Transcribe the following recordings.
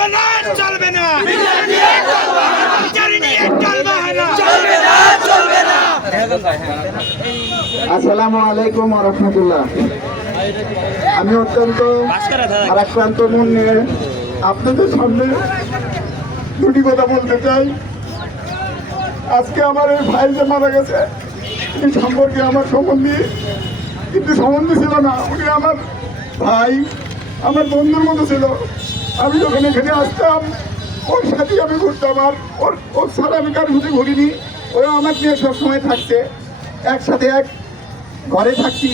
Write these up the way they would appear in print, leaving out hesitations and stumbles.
চলবে না চলবে না বিচার নিয়ে চলবে না চলবে না চলবে না। আসসালামু আলাইকুম ওয়া রাহমাতুল্লাহ। আমি অত্যন্ত ভারাক্রান্ত মন নিয়ে আপনাদের সামনে দুটি কথা বলতে চাই। আজকে আমার এই ভাই যে মারা গেছে, এই সম্পর্কে আমার সম্বন্ধী কিন্তু সম্বন্ধী ছিল না, উনি আমার ভাই, আমার বন্ধুর মতো ছিল। আমি যখন এখানে আসতাম ওর সাথেই আমি ঘুরতাম, আর ওর ছাড়া আমি কারোর সাথে ঘুরিনি। ওরা আমার নিয়ে সবসময় থাকছে, একসাথে এক ঘরে থাকছি,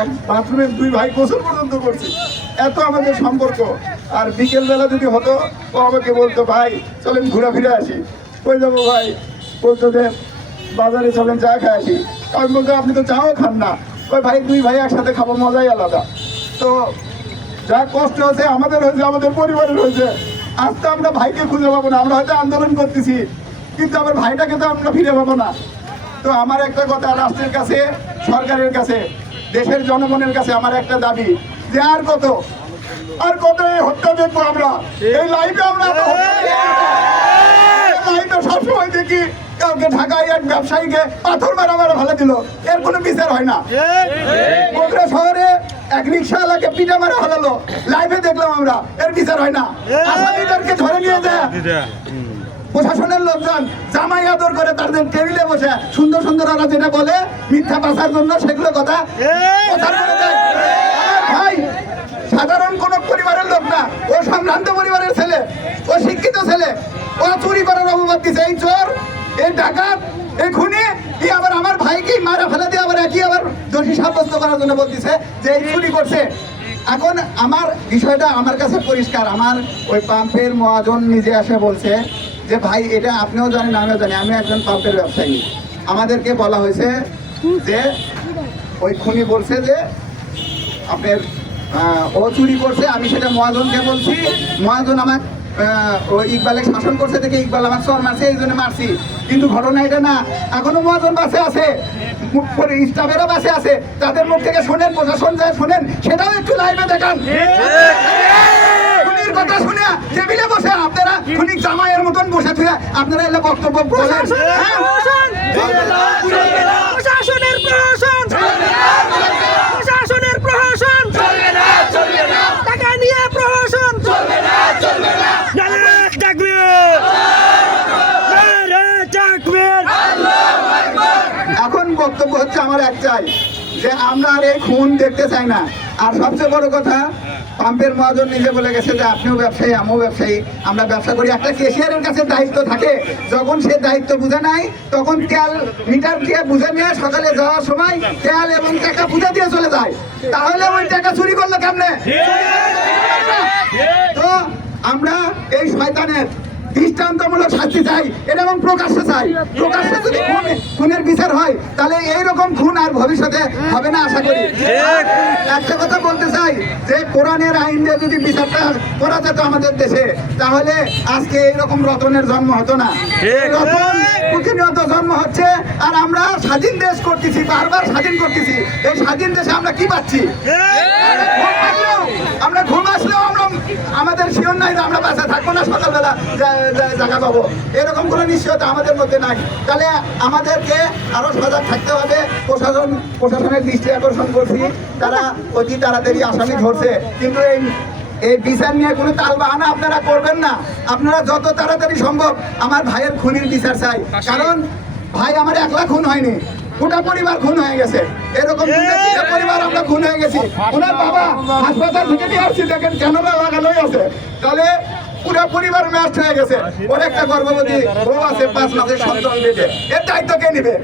এক বাথরুমে দুই ভাই গোসল পর্যন্ত করছি, এত আমাদের সম্পর্ক। আর বিকেলবেলা যদি হতো ও আমাকে বলতো, ভাই চলেন ঘোরাফিরে আসি। কই যাবো ভাই? বলতো যে বাজারে চলেন চা খাই আসি। আমি বলতো আপনি তো চাও খান না। ওই ভাই দুই ভাই একসাথে খাবো, মজাই আলাদা। তো যা কষ্ট হয়েছে আমাদের হয়েছে, আমাদের পরিবারের হয়েছে। আজ তো আমরা ভাইকে খুঁজে পাবো না। আমরা হয়তো আন্দোলন করতেছি, কিন্তু আমার ভাইটাকে তো আমরা ফিরে পাবো না। তো আমার একটা কথা, রাষ্ট্রের কাছে, সরকারের কাছে, দেশের জনগণের কাছে আমার একটা দাবি, যে আর কত এই হত্যা দেখবো আমরা? এই লাইভে আমরা লাইভে সবসময় দেখি কাউকে ঢাকায় এক ব্যবসায়ীকে পাথর মারা ভালো দিল, এর কোনো বিচার হয় না। বগুড়া শহরে এক রিক্সাওয়ালাকে পিঠা মারা হলো, লাইভে দেখলাম আমরা, এর বিচার হয় না। আসামিদেরকে ধরে নিয়ে যায় প্রশাসনের লোকজন জামাই আদর করে তাদের টেবিলে বসে সুন্দর সুন্দর ওরা যেটা বলে মিথ্যা পাচার জন্য, সেগুলো কথা প্রচার করে দেয়। ভাই সাধারণ কোন পরিবারের লোক না, ও সম্ভ্রান্ত পরিবারের ছেলে, ও শিক্ষিত ছেলে, ও চুরি করার অপবাদ দিচ্ছে। এই চোর, এই ডাকাত, এই খুনি, এই আবার আমার ভাইকে মারা ফেলে দিয়ে আবার একই আবার দোষী সাব্যস্ত করার জন্য বলতেছে যে এই চুরি করছে। এখন আমার বিষয়টা আমার কাছে পরিষ্কার। আমার ওই পাম্পের মহাজন নিজে এসে বলছে যে ভাই এটা আপনিও জানেন আমিও জানি, আমি একজন পাম্পের ব্যবসায়ী। আমাদেরকে বলা হয়েছে যে ওই খুনি বলছে যে আপনার ও চুরি করছে। আমি সেটা মহাজনকে বলছি, মহাজন আমার ওই ইকবালের শাসন করছে দেখে ইকবাল আমার চর মারছে, এই জন্য মারছি। কিন্তু ঘটনা এটা না, এখনো মহাজন বাসে আছে, স্টাফেরও বাসে আছে। তাদের মুখ থেকে শোনেন, প্রশাসন যায় শোনেন, সেটাও একটু লাইভে দেখান। খুনির কথা শুনে টেবিলে বসে আপনারা খুনি জামাইয়ের মতন বসে থুয়ে আপনারা এলে বক্তব্য বলেন। প্রশাসনের প্রশাসন, প্রশাসনের প্রশাসন চলবে না চলবে না, টাকা নিয়ে প্রশাসন চলবে না চলবে না। নারে তাকবীর, নারে তাকবীর, আল্লাহু আকবার। এখন বক্তব্য হচ্ছে আমার একটাই, যে আমরা আর এই খুন দেখতে চাই না। আর সবচেয়ে বড় কথা, পাম্পের মহাজন নিজে বলে গেছে যে আপনিও ব্যবসায়ী আমিও ব্যবসায়ী, আমরা ব্যবসা করি। একটা ক্যাশিয়ারের কাছে দায়িত্ব থাকে, যখন সে দায়িত্ব বুঝে নাই তখন তেল মিটার দিয়ে বুঝে নিয়ে সকালে যাওয়ার সময় তেল এবং টাকা বুঝে দিয়ে চলে যায়। তাহলে ওই টাকা চুরি করলো কেমনে? তো আমরা এই শয়তানের দৃষ্টান্তমূলক শাস্তি চাই, এটা এবং প্রকাশ্যে চাই। প্রকাশ্যে যদি খুনের বিচার হয় তাহলে এইরকম খুন আর ভবিষ্যতে হবে না আশা করি। একটা কথা বলতে চাই, যে কোরআনের আইন দিয়ে যদি বিচারটা করা যেত আমাদের দেশে, তাহলে আজকে এইরকম রতনের জন্ম হতো না। রতন প্রতিনিয়ত জন্ম হচ্ছে, আর আমরা স্বাধীন দেশ করতেছি, বারবার স্বাধীন করতেছি। এই স্বাধীন দেশে আমরা কি পাচ্ছি? আমরা ঘুম আসলেও আমরা আমাদের শিওর নাই যে আমরা বাসা থাকবো না, সকালবেলা জায়গা পাবো, এরকম কোনো নিশ্চয়তা আমাদের মধ্যে নাই। তাহলে আমাদেরকে আরো সজাগ থাকতে হবে। প্রশাসনের দৃষ্টি আকর্ষণ করছি, তারা অতি তাড়াতাড়ি আসামি ধরছে, কিন্তু এই বিচার নিয়ে কোনো তালবাহানা আপনারা করবেন না। আপনারা যত তাড়াতাড়ি সম্ভব আমার ভাইয়ের খুনির বিচার চাই। কারণ ভাই আমার একলা খুন হয়নি, গোটা পরিবার খুন হয়ে গেছে। এরকম পরিবার আমরা খুন হয়ে গেছি। ওনার বাবা হাসপাতাল থেকে নিয়ে আসছি, দেখেন ক্যামেরা লাগানোই আছে। তাহলে পুরো পরিবার ম্যাচ হয়ে গেছে। ওর একটা গর্ভবতী বউ আছে, 5 মাসের সন্তান পেটে, এর দায়িত্ব কে নিবে?